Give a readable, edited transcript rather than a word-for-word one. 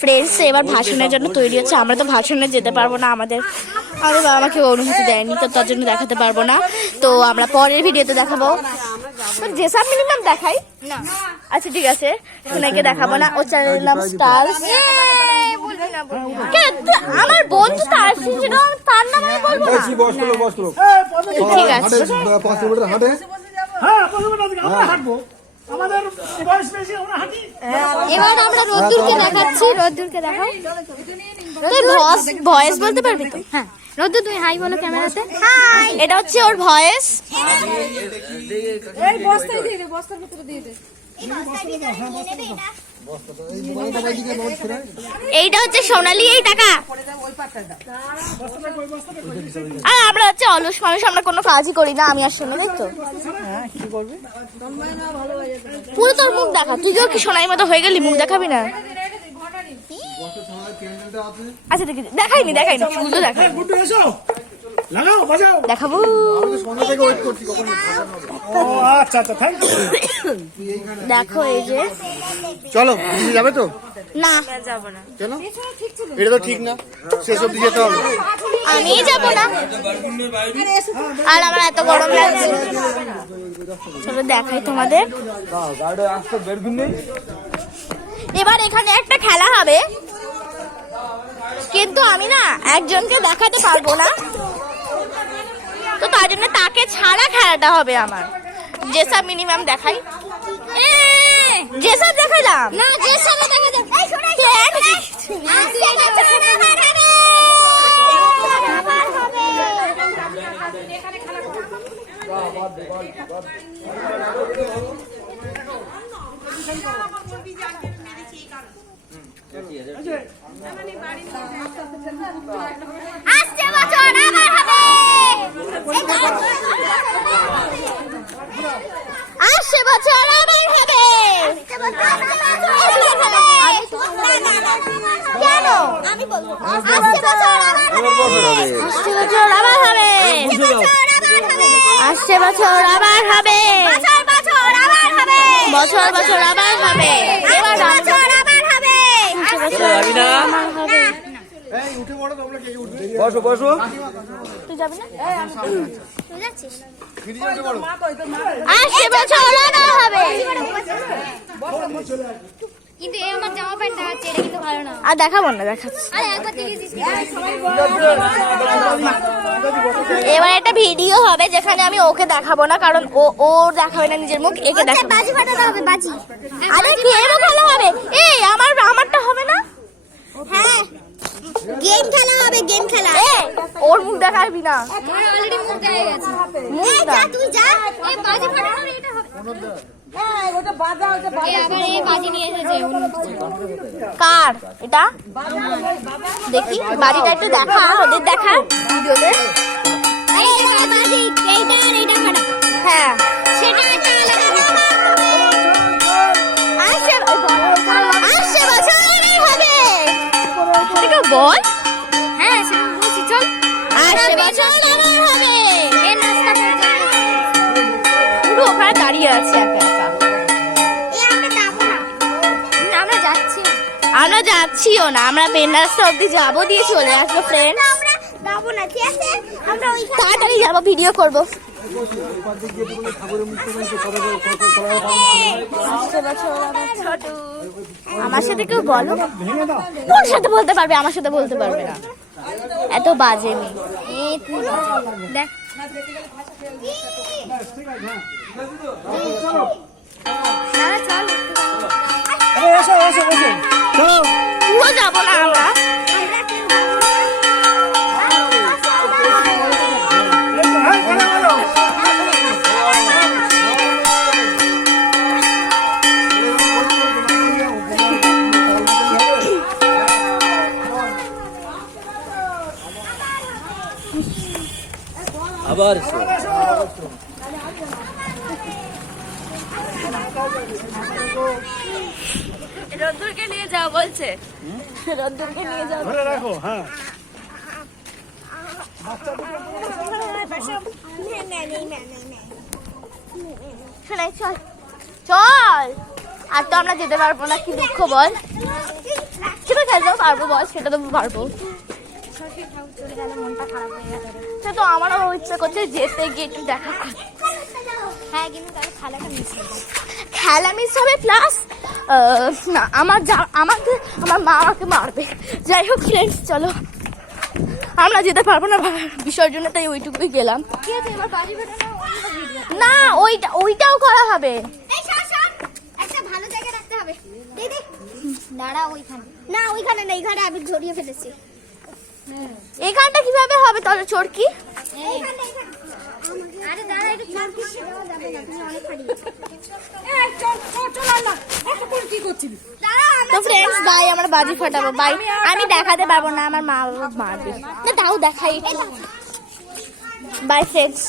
Friends এবার ভাষণের জন্য তৈরি হচ্ছে। আমরা তো ভাষণে যেতে পারবো না, আমাদের বাবা আমাকে অনুমতি দেয়নি, তো তার জন্য দেখাতে পারবো না। তো আমরা পরের ভিডিওতে দেখাবো। যেসব মিনিমাম দেখাই না, আচ্ছা ঠিক আছে, সোনাইকে দেখাবো না। ও চ্যানেলের নাম স্টার। আমার বন্ধু তার তার নাম আমি বলবো না, ঠিক আছে। এবার আমরা রোদ্দুরকে দেখাচ্ছি। রোদ্দুরকে দেখাও। তুই ভয়েস বলতে পারবি তো? হ্যাঁ রোদ্দুর, তুমি হাই বলো ক্যামেরাতে। হাই। এটা হচ্ছে ওর ভয়েস। এই বস্তায় দিয়ে দে, বস্তার ভিতরে দিয়ে দে। এইটা হচ্ছে সোনালি, এই টাকা। আর আমরা হচ্ছে অলস মানুষ, আমরা কোনো কাজই করি না। আমি আর শোনা দেখতো পুরো তোর মুখ দেখা। তুই কি সোনাই মতো হয়ে গেলি, মুখ দেখাবি না? আচ্ছা দেখাইনি ফুল তো দেখাই দেখাবো। দেখো এই যে, চলো যাবে তো? না যাবো না। কেন? এটা তো ঠিক না, শেষ অব্দি যেতে হবে। আমি যাবো না, আর আমার এত গরম লাগছে। চলো দেখাই তোমাদের। এবার এখানে একটা খেলা হবে, কিন্তু আমি না একজনকে দেখাতে পারবো না, তো তার জন্য তাকে ছাড়া খেলাটা হবে আমার। যেসব মিনিমাম দেখাই, যেসব দেখাইলাম না, যেসব আসছে বছর আবার হবে, আসছে বছর আবার হবে। কেন আমি বলবো, আসছে বছর আবার হবে, আসছে বছর আবার হবে, আসছে বছর আবার হবে, বছর বছর আবার হবে, এবার বছর আবার হবে, যাবি না? বসো বসো। তুই যাবি না? তুই যাচ্ছিস? আসছে বছর আবার হবে। কিন্তু এই আমার জামা প্যান্ট আছে, এটা কিন্তু ভালো না। আর দেখাবো না, দেখাচ্ছি। আরে একবার দেখেছিস? এবার একটা ভিডিও হবে যেখানে আমি ওকে দেখাবো না, কারণ ও দেখাবে না নিজের মুখ, একে দেখাবো। বাজি ফাটানো হবে, বাজি। আরে গেম খেলা হবে। এই আমারটা হবে না? হ্যাঁ গেম খেলা হবে, গেম খেলা। ওর মুখ দেখাবি না, আমার অলরেডি মুখ দেখা গেছে। মুখ যা, তুই যা। এই বাজি ফাটানো হবে, এটা হবে। ওটা বাজা, ওটা বাজা। আবার এই বাজি নিয়ে এসেছে। কার এটা? দেখি বাজিটা একটু দেখা, ওদের দেখা ভিডিওতে। এই যে বাজি, এইটা আর এইটা ফাটা। হ্যাঁ সেটা একটা আলাদা ব্যাপার। আসছে বছরই হবে। এটা বল। হ্যাঁ সেটা বলছি, চল। আসছে বছর আবার হবে। এই নাস্তা করতে পুরো ওখানে দাঁড়িয়ে আছে একা একা। আমরা যাচ্ছিও না, আমরা মেন রাস্তা অব্দি যাবো, দিয়ে চলে আসবো ফ্রেন্ড। তাড়াতাড়ি যাবো, ভিডিও করবো। আমার সাথে কেউ বলো, ওর সাথে বলতে পারবে, আমার সাথে বলতে পারবে না, এত বাজে মেয়ে। দেখ পুরো যাবো না আমরা। আবার রোদ্দুরকে নিয়ে যাও বলছে, রোদ্দুরকে নিয়ে যাও, ধরে রাখো। হ্যাঁ শোনাই, চল চল। আর তো আমরা যেতে পারবো না, কি দুঃখ বল। পারবো বল, সেটা তো পারবো। সে তো আমারও ইচ্ছা করছে যেতে গিয়ে একটু দেখা করতে। হ্যাঁ কিন্তু তাহলে খেলাটা মিস হবে। খেলা মিস হবে প্লাস না আমার আমার মা আমাকে মারবে। যাই হোক ফ্রেন্ডস, চলো আমরা যেতে পারবো না বিসর্জনে, তাই ওইটুকুই গেলাম। ঠিক আছে, এবার বাজি ফাটানো না ওইটাও করা হবে। এই শোন শোন, একটা ভালো জায়গা রাখতে হবে। দিদি দাঁড়া, ওইখানে না, ওইখানে না, এইখানে আমি জড়িয়ে ফেলেছি। এখানটা কিভাবে হবে তাহলে চরকি? এইখানে এইখানে। আরে দাঁড়া, একটু চড়কি দেওয়া যাবে না, তুমি অনেক হারিয়েছো। এই চল চল আল্লাহ, এতক্ষণ কি করছিলি? দাঁড়া, তো ফ্রেন্ডস বাই, আমরা বাজি ফাটাবো। বাই, আমি দেখাতে পারবো না, আমার মা বাবা মারবে। না তাও দেখাই। By friends.